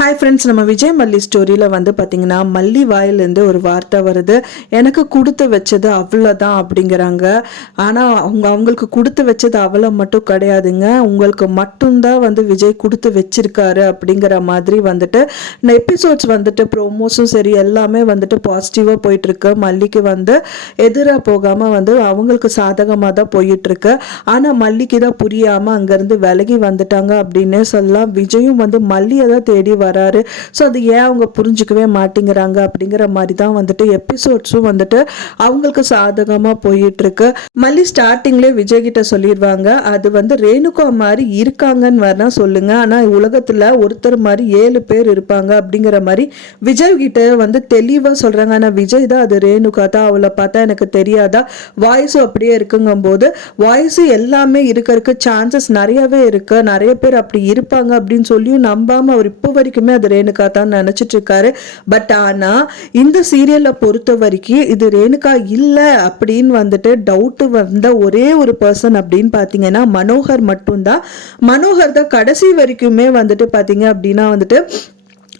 Hi friends, நம்ம விஜய் மல்லி ஸ்டோரியில் வந்து பார்த்தீங்கன்னா மல்லி வாயிலேருந்து ஒரு வார்த்தை வருது. எனக்கு கொடுத்து வச்சது அவ்வளோதான் அப்படிங்கிறாங்க. ஆனால் அவங்களுக்கு கொடுத்து வச்சது அவ்வளோ மட்டும் கிடையாதுங்க, உங்களுக்கு மட்டும்தான் வந்து விஜய் கொடுத்து வச்சிருக்காரு அப்படிங்கிற மாதிரி வந்துட்டு இந்த எபிசோட்ஸ் வந்துட்டு ப்ரோமோஸும் சரி எல்லாமே வந்துட்டு பாசிட்டிவாக போயிட்டுருக்கு. மல்லிக்கு வந்து எதிராக போகாமல் வந்து அவங்களுக்கு சாதகமாக தான் போயிட்டுருக்கு. ஆனால் மல்லிக்கு தான் புரியாமல் அங்கேருந்து விலகி வந்துட்டாங்க அப்படின்னு சொல்லலாம். விஜயும் வந்து மல்லியை தான் தேடி வராரு. ஸோ அது ஏன் அவங்க புரிஞ்சுக்கவே மாட்டேங்கிறாங்க அப்படிங்கிற மாதிரி தான் வந்துட்டு எபிசோட்ஸும் வந்துட்டு அவங்களுக்கு சாதகமாக போயிட்டு இருக்கு. மல்லி ஸ்டார்டிங்லேயே விஜய் கிட்ட சொல்லிடுவாங்க, அது வந்து ரேணுகா மாதிரி இருக்காங்கன்னு வேணா சொல்லுங்க, ஆனால் உலகத்தில் ஒருத்தர் மாதிரி 7 பேர் இருப்பாங்க அப்படிங்கிற மாதிரி விஜய் கிட்ட வந்து தெளிவாக சொல்கிறாங்க. ஆனால் விஜய் தான் அது ரேணுகா தான், அவளை பார்த்தா எனக்கு தெரியாதா, வாய்ஸும் அப்படியே இருக்குங்கும் போது வாய்ஸு எல்லாமே இருக்கிறதுக்கு சான்சஸ் நிறையவே இருக்கு, நிறைய பேர் அப்படி இருப்பாங்க அப்படின்னு சொல்லியும் நம்பாமல் அவர் இப்போ வரைக்குமே அது ரேணுகா தான் நினைச்சிட்டு இருக்காரு. பட் ஆனா இந்த சீரியலை பொறுத்த வரைக்கும் இது ரேணுகா இல்ல அப்படின்னு வந்துட்டு டவுட் வந்த ஒரே ஒரு பர்சன் அப்படின்னு பாத்தீங்கன்னா மனோகர் மட்டும்தான். மனோகர் தான் கடைசி வரைக்குமே வந்துட்டு பாத்தீங்க அப்படின்னா வந்துட்டு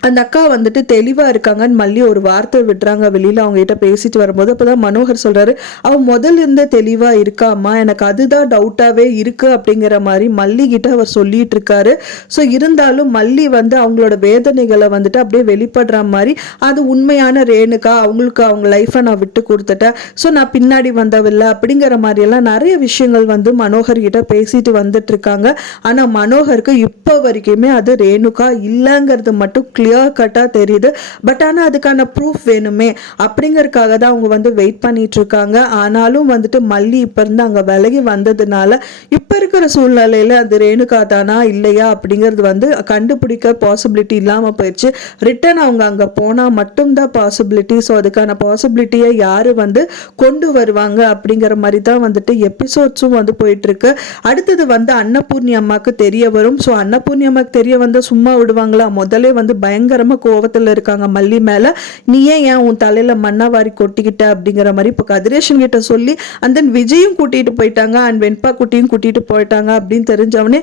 அந்த அக்கா வந்துட்டு தெளிவாக இருக்காங்கன்னு மல்லி ஒரு வார்த்தை விடுறாங்க வெளியில் அவங்க கிட்ட பேசிட்டு வரும்போது. அப்போ தான் மனோகர் சொல்கிறாரு, அவள் முதல்ல இருந்தே தெளிவாக இருக்காம்மா, எனக்கு அதுதான் டவுட்டாகவே இருக்குது அப்படிங்கிற மாதிரி மல்லி கிட்ட அவர் சொல்லிட்டு இருக்காரு. ஸோ இருந்தாலும் மல்லி வந்து அவங்களோட வேதனைகளை வந்துட்டு அப்படியே வெளிப்படுற மாதிரி அது உண்மையான ரேணுகா, அவங்களுக்கு அவங்க லைஃப்பை நான் விட்டு கொடுத்துட்டேன், ஸோ நான் பின்னாடி வந்தவில்லை அப்படிங்கிற மாதிரியெல்லாம் நிறைய விஷயங்கள் வந்து மனோகர் கிட்ட பேசிட்டு வந்துட்டு இருக்காங்க. ஆனால் மனோகருக்கு இப்போ வரைக்குமே அது ரேணுகா இல்லைங்கிறது மட்டும் கிளியர் கட்டா தெரியுது. பட் ஆனால் அதுக்கான ப்ரூஃப் வேணுமே அப்படிங்கறதுக்காக தான் அவங்க வந்து வெயிட் பண்ணிட்டு இருக்காங்க. ஆனாலும் வந்துட்டு மல்லி இப்ப இருந்து அங்க விலகி வந்ததுனால இப்ப இருக்கிற சூழ்நிலையில அது ரேணுகா தானா இல்லையா அப்படிங்கிறது வந்து கண்டுபிடிக்க பாசிபிலிட்டி இல்லாம போயிடுச்சு. ரிட்டர்ன் அவங்க அங்க போனா மட்டும்தான் பாசிபிலிட்டி. ஸோ அதுக்கான பாசிபிலிட்டியை யாரு வந்து கொண்டு வருவாங்க அப்படிங்கிற மாதிரி தான் வந்துட்டு எபிசோட்ஸும் வந்து போயிட்டு இருக்கு. அடுத்தது வந்து அன்னபூர்ணி அம்மாக்கு தெரிய வரும். ஸோ அன்னபூர்ணி அம்மாக்கு தெரிய வந்து சும்மா விடுவாங்களா? முதல்ல வந்து பயங்கரமா கோவத்துல இருக்காங்க மல்லி மேல. நீ ஏன் உன் தலையில மண்ணாவாரி கொட்டிக்கிட்ட அப்படிங்கிற மாதிரி இப்போ கதிரேஷன் கிட்ட சொல்லி அண்ட் தென் விஜயும் கூட்டிட்டு போயிட்டாங்க அண்ட் வெண்பா குட்டியும் கூட்டிட்டு போயிட்டாங்க அப்படின்னு தெரிஞ்சவனே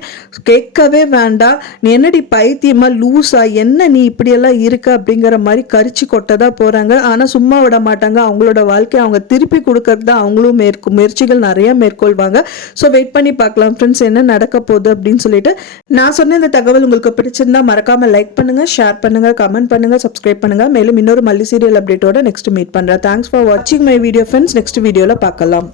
கேட்கவே வேண்டாம், நீ என்னடி பைத்தியமா லூஸா, என்ன நீ இப்படியெல்லாம் இருக்க அப்படிங்கிற மாதிரி கரிச்சு கொட்டதா போறாங்க. ஆனா சும்மா விட மாட்டாங்க, அவங்களோட வாழ்க்கையை அவங்க திருப்பி கொடுக்கறது தான் அவங்களும் முயற்சிகள் நிறைய மேற்கொள்வாங்க. ஸோ வெயிட் பண்ணி பார்க்கலாம் ஃப்ரெண்ட்ஸ் என்ன நடக்க போகுது அப்படின்னு சொல்லிட்டு. நான் சொன்ன இந்த தகவல் உங்களுக்கு பிடிச்சிருந்தா மறக்காம லைக் பண்ணுங்க, ஷேர் பண்ணுங்க, கமெண்ட் பண்ணுங்க, சப்ஸ்கிரைப் பண்ணுங்க. மேலும் இன்னொரு மல்லி சீரியல் அப்டேட்டோட நெக்ஸ்ட் மீட் பண்றேன். தேங்க்ஸ் ஃபார் வாட்சிங் மை வீடியோ ஃப்ரெண்ட்ஸ். நெக்ஸ்ட் வீடியோல பார்க்கலாம்.